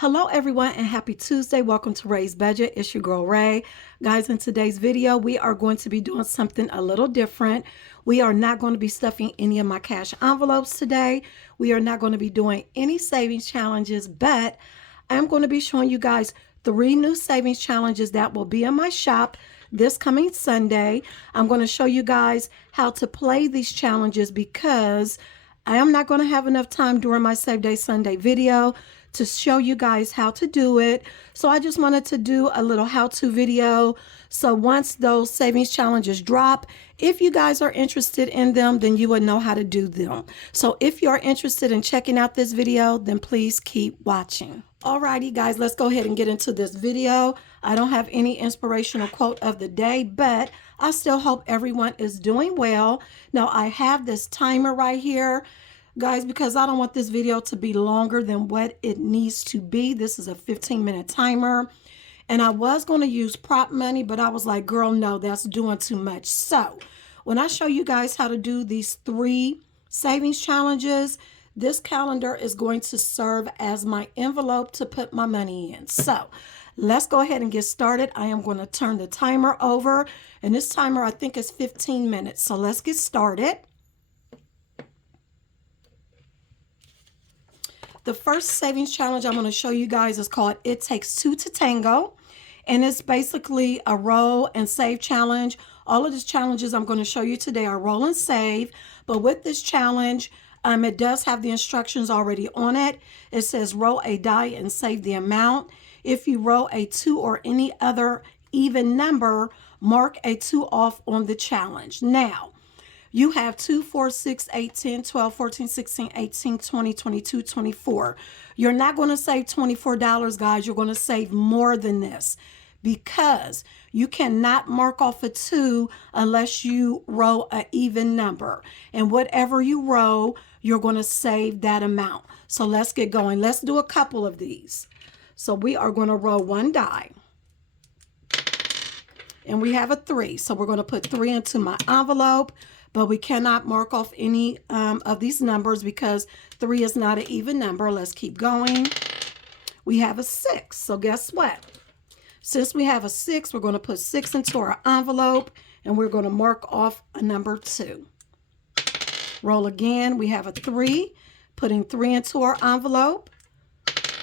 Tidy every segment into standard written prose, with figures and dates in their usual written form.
Hello everyone and happy Tuesday. Welcome to Raye's Budget. It's your girl Raye. Guys, in today's video, we are going to be doing something a little different. We are not going to be stuffing any of my cash envelopes today. We are not going to be doing any savings challenges, but I'm going to be showing you guys 3 new savings challenges that will be in my shop this coming Sunday. I'm going to show you guys how to play these challenges because I am not going to have enough time during my Save Day Sunday video to show you guys how to do it. So I just wanted to do a little how-to video. So once those savings challenges drop, if you guys are interested in them, then you would know how to do them. So if you're interested in checking out this video, then please keep watching. Alrighty guys, let's go ahead and get into this video. I don't have any inspirational quote of the day, but I still hope everyone is doing well. Now I have this timer right here, guys, because I don't want this video to be longer than what it needs to be. This is a 15-minute timer. And I was going to use prop money, but I was like, girl, no, that's doing too much. So when I show you guys how to do these 3 savings challenges, this calendar is going to serve as my envelope to put my money in. So let's go ahead and get started. I am going to turn the timer over. And this timer, I think, is 15 minutes. So let's get started. The first savings challenge I'm going to show you guys is called It Takes 2 to Tango. And it's basically a roll and save challenge. All of these challenges I'm going to show you today are roll and save. But with this challenge, it does have the instructions already on it. It says roll a die and save the amount. If you roll a 2 or any other even number, mark a 2 off on the challenge. Now, you have 2, 4, 6, 8, 10, 12, 14, 16, 18, 20, 22, 24. You're not going to save $24, guys. You're going to save more than this because you cannot mark off a 2 unless you roll an even number. And whatever you roll, you're going to save that amount. So let's get going. Let's do a couple of these. So we are going to roll 1 die. And we have a 3. So we're going to put 3 into my envelope. But we cannot mark off any of these numbers because 3 is not an even number. Let's keep going. We have a 6. So guess what? Since we have a 6, we're going to put 6 into our envelope. And we're going to mark off a number 2. Roll again. We have a 3. Putting 3 into our envelope.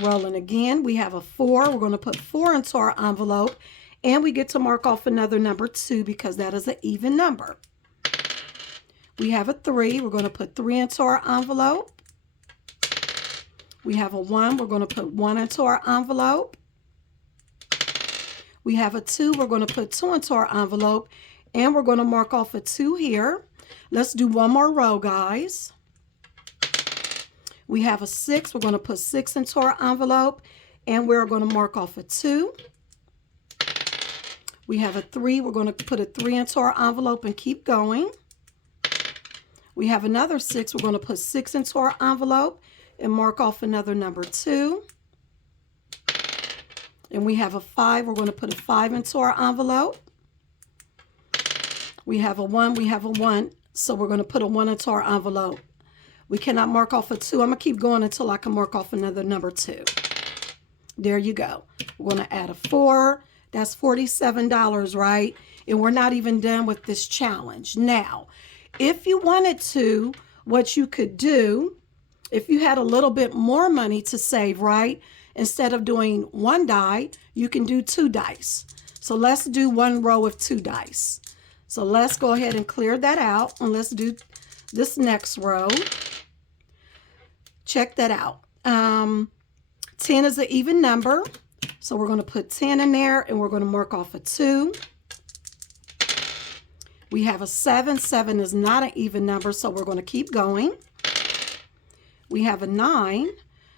Rolling again. We have a 4. We're going to put 4 into our envelope. And we get to mark off another number 2 because that is an even number. We have a 3. We're going to put 3 into our envelope. We have a 1. We're going to put 1 into our envelope. We have a 2. We're going to put 2 into our envelope. And we're going to mark off a 2 here. Let's do one more row, guys. We have a 6. We're going to put 6 into our envelope. And we're going to mark off a 2. We have a 3. We're going to put a 3 into our envelope and keep going. We have another 6. We're going to put 6 into our envelope and mark off another number 2. And we have a 5. We're going to put a 5 into our envelope. We have a 1. We have a 1. So we're going to put a 1 into our envelope. We cannot mark off a 2. I'm going to keep going until I can mark off another number 2. There you go. We're going to add a 4. That's $47, right? And we're not even done with this challenge. Now, if you wanted to, what you could do, if you had a little bit more money to save, right? Instead of doing 1 die, you can do 2 dice. So let's do 1 row of 2 dice. So let's go ahead and clear that out. And let's do this next row. Check that out. 10 is an even number. So we're going to put 10 in there and we're going to mark off a 2. We have a 7. 7 is not an even number, so we're going to keep going. We have a 9.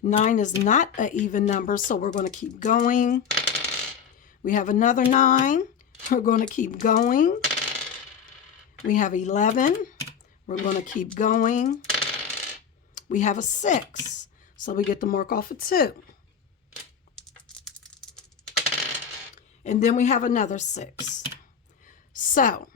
9 is not an even number, so we're going to keep going. We have another 9. We're going to keep going. We have 11. We're going to keep going. We have a 6, so we get to mark off a 2. And then we have another 6. So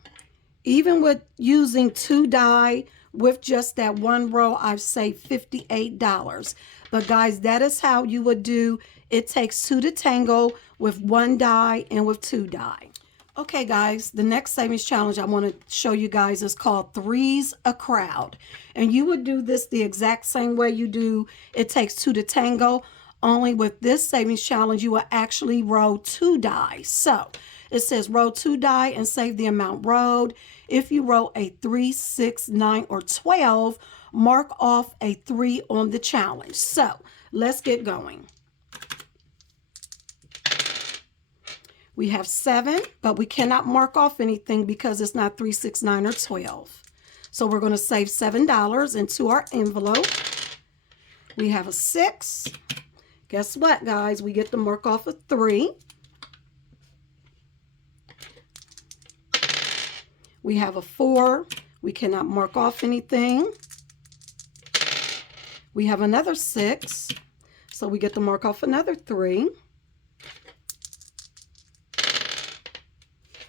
even with using 2 die with just that 1 row, I've saved $58. But guys, that is how you would do It Takes Two to Tango with 1 die and with 2 die. Okay, guys, the next savings challenge I want to show you guys is called Threes a Crowd. And you would do this the exact same way you do It Takes Two to Tango, only with this savings challenge, you will actually roll 2 die. So it says roll 2 die and save the amount rolled. If you roll a 3, 6, 9, or 12, mark off a 3 on the challenge. So let's get going. We have 7, but we cannot mark off anything because it's not 3, 6, 9, or 12. So we're going to save $7 into our envelope. We have a 6. Guess what, guys? We get to mark off a 3. We have a 4. We cannot mark off anything. We have another 6. So we get to mark off another 3.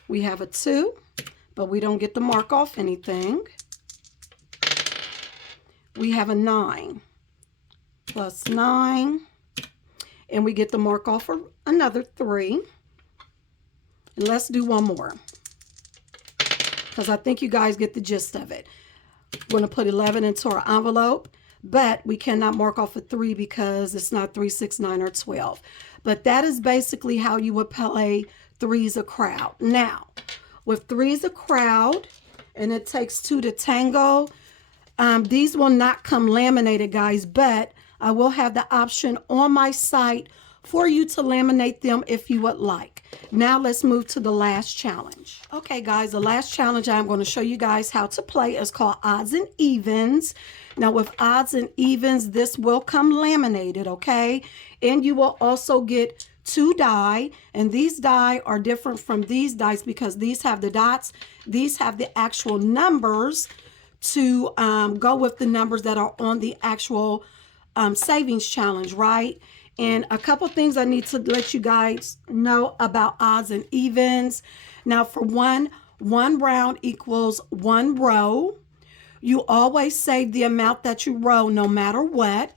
We have a 2, but we don't get to mark off anything. We have a 9 plus 9, and we get to mark off another 3. And let's do one more, because I think you guys get the gist of it. We're going to put 11 into our envelope, but we cannot mark off a 3 because it's not 3, 6, 9, or 12. But that is basically how you would play Threes a Crowd. Now, with Threes a Crowd and It Takes Two to Tango, these will not come laminated, guys, but I will have the option on my site for you to laminate them if you would like. Now let's move to the last challenge. Okay, guys, the last challenge I'm going to show you guys how to play is called Odds and Evens. Now with Odds and Evens, this will come laminated, okay? And you will also get 2 die, and these die are different from these dice because these have the dots. These have the actual numbers to go with the numbers that are on the actual savings challenge, right? And a couple things I need to let you guys know about odds and evens. Now for one round equals 1 row. You always save the amount that you roll no matter what.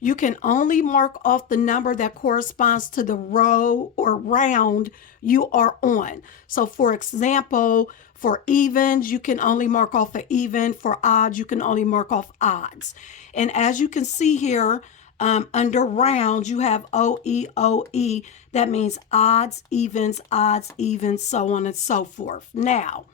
You can only mark off the number that corresponds to the row or round you are on. So for example, for evens, you can only mark off an even. For odds, you can only mark off odds. And as you can see here, under rounds, you have OE, OE. That means odds, evens, so on and so forth. Now,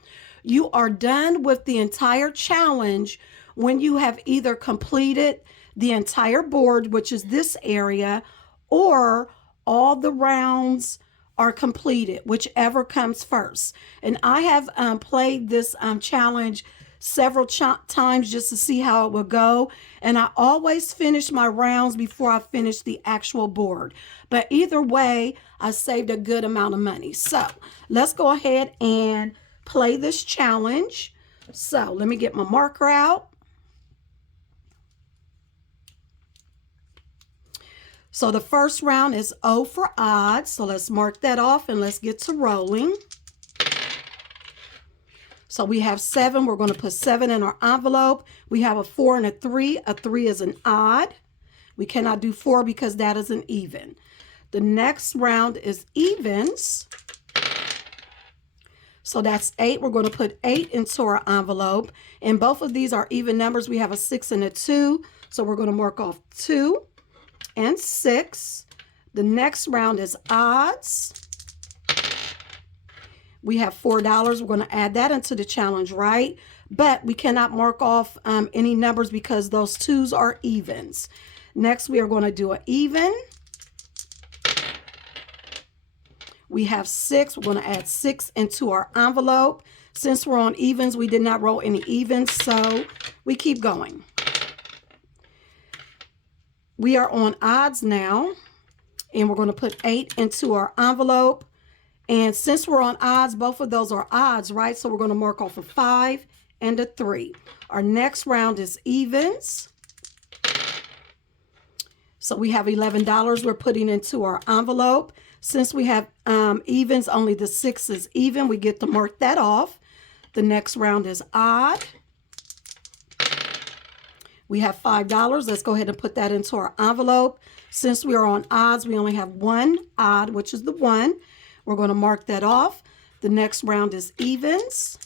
you are done with the entire challenge when you have either completed the entire board, which is this area, or all the rounds are completed, whichever comes first. And I have played this challenge several times just to see how it would go. And I always finish my rounds before I finish the actual board. But either way, I saved a good amount of money. So let's go ahead and play this challenge. So let me get my marker out. So the first round is O for odds. So let's mark that off and let's get to rolling. So we have 7. We're going to put 7 in our envelope. We have a 4 and a 3. A 3 is an odd. We cannot do 4 because that is an even. The next round is evens. So that's 8. We're going to put 8 into our envelope. And both of these are even numbers. We have a 6 and a 2. So we're going to mark off 2 and 6. The next round is odds. We have $4. We're going to add that into the challenge, right? But we cannot mark off any numbers because those 2s are evens. Next, we are going to do an even. We have 6. We're going to add 6 into our envelope. Since we're on evens, we did not roll any evens, so we keep going. We are on odds now, and we're going to put 8 into our envelope. And since we're on odds, both of those are odds, right? So we're going to mark off a 5 and a 3. Our next round is evens. So we have $11 we're putting into our envelope. Since we have evens, only the 6 is even. We get to mark that off. The next round is odd. We have $5. Let's go ahead and put that into our envelope. Since we are on odds, we only have one odd, which is the 1. We're going to mark that off. The next round is evens.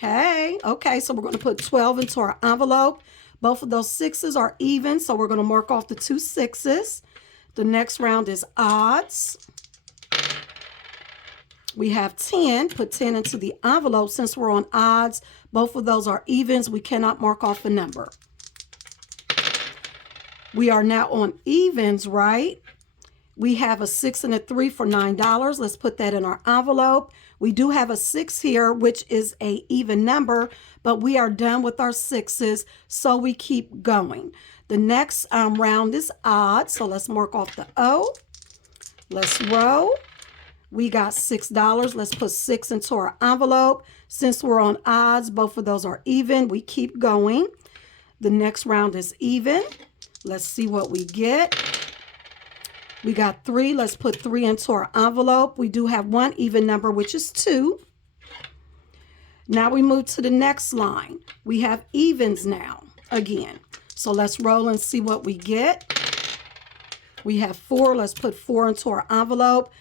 Okay, so we're going to put 12 into our envelope. Both of those 6s are even, so we're going to mark off the 2 6s. The next round is odds. We have 10. Put 10 into the envelope. Since we're on odds, both of those are evens. We cannot mark off a number. We are now on evens, right? We have a 6 and a 3 for $9. Let's put that in our envelope. We do have a 6 here, which is an even number, but we are done with our 6s, so we keep going. The next round is odd, so let's mark off the O. Let's roll. We got $6. Let's put 6 into our envelope. Since we're on odds, both of those are even. We keep going. The next round is even. Let's see what we get. We got 3. Let's put 3 into our envelope. We do have one even number, which is 2. Now we move to the next line. We have evens now again. So let's roll and see what we get. We have 4. Let's put 4 into our envelope.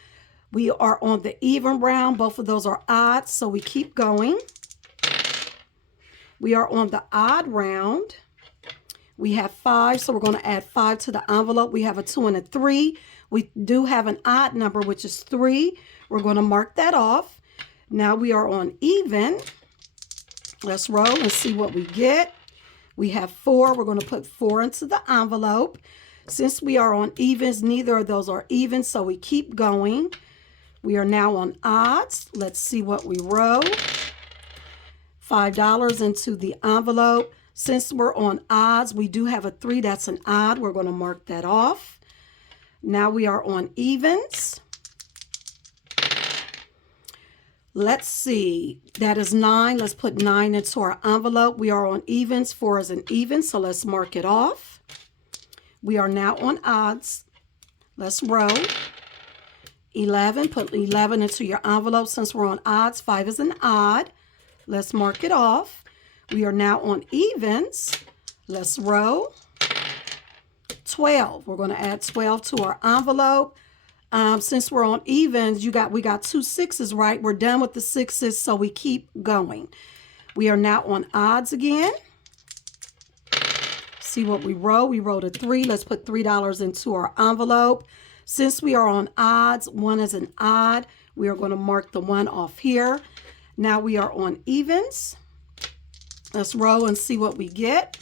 We are on the even round. Both of those are odds, so we keep going. We are on the odd round. We have 5, so we're going to add 5 to the envelope. We have a 2 and a 3. We do have an odd number, which is 3. We're going to mark that off. Now we are on even. Let's roll and see what we get. We have 4. We're going to put 4 into the envelope. Since we are on evens, neither of those are even, so we keep going. We are now on odds. Let's see what we roll. $5 into the envelope. Since we're on odds, we do have a 3. That's an odd. We're going to mark that off. Now we are on evens. Let's see. That is 9. Let's put 9 into our envelope. We are on evens. 4 is an even, so let's mark it off. We are now on odds. Let's roll. 11. Put 11 into your envelope. Since we're on odds, 5 is an odd. Let's mark it off. We are now on evens. Let's roll. 12. We're going to add 12 to our envelope. Since we're on evens, we got 2 6s, right? We're done with the 6s, so we keep going. We are now on odds again. See what we roll. We rolled a 3. Let's put $3 into our envelope. Since we are on odds, 1 is an odd. We are going to mark the 1 off here. Now we are on evens. Let's roll and see what we get.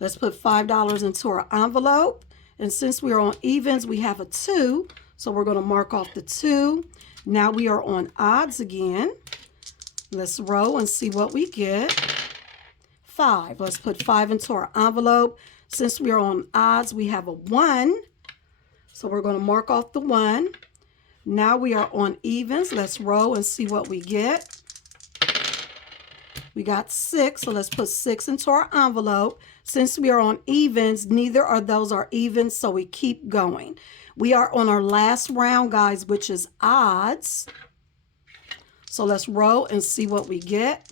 Let's put $5 into our envelope. And since we are on evens, we have a 2. So we're going to mark off the 2. Now we are on odds again. Let's roll and see what we get. 5. Let's put 5 into our envelope. Since we are on odds, we have a 1. So we're going to mark off the 1. Now we are on evens. Let's roll and see what we get. We got 6, so let's put 6 into our envelope. Since we are on evens, neither of those are even, so we keep going. We are on our last round, guys, which is odds. So let's roll and see what we get.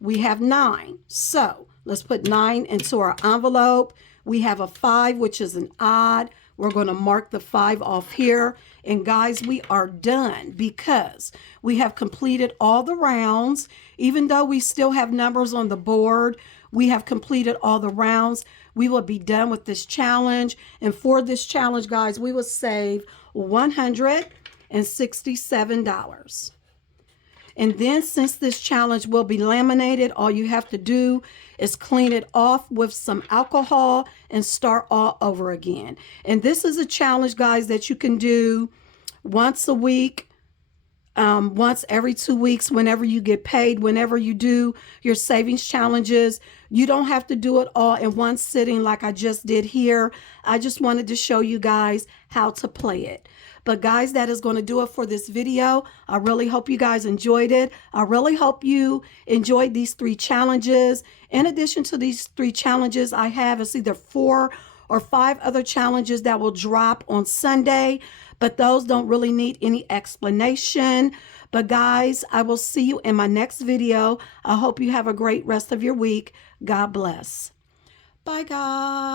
We have 9, so let's put 9 into our envelope. We have a 5, which is an odd. We're going to mark the 5 off here. And guys, we are done because we have completed all the rounds. Even though we still have numbers on the board, we have completed all the rounds. We will be done with this challenge. And for this challenge, guys, we will save $167. And then since this challenge will be laminated, all you have to do is clean it off with some alcohol and start all over again. And this is a challenge, guys, that you can do once a week, once every 2 weeks, whenever you get paid, whenever you do your savings challenges. You don't have to do it all in one sitting like I just did here. I just wanted to show you guys how to play it. But guys, that is going to do it for this video. I really hope you guys enjoyed it. I really hope you enjoyed these 3 challenges. In addition to these 3 challenges, I have it's either 4 or 5 other challenges that will drop on Sunday. But those don't really need any explanation. But guys, I will see you in my next video. I hope you have a great rest of your week. God bless. Bye, guys.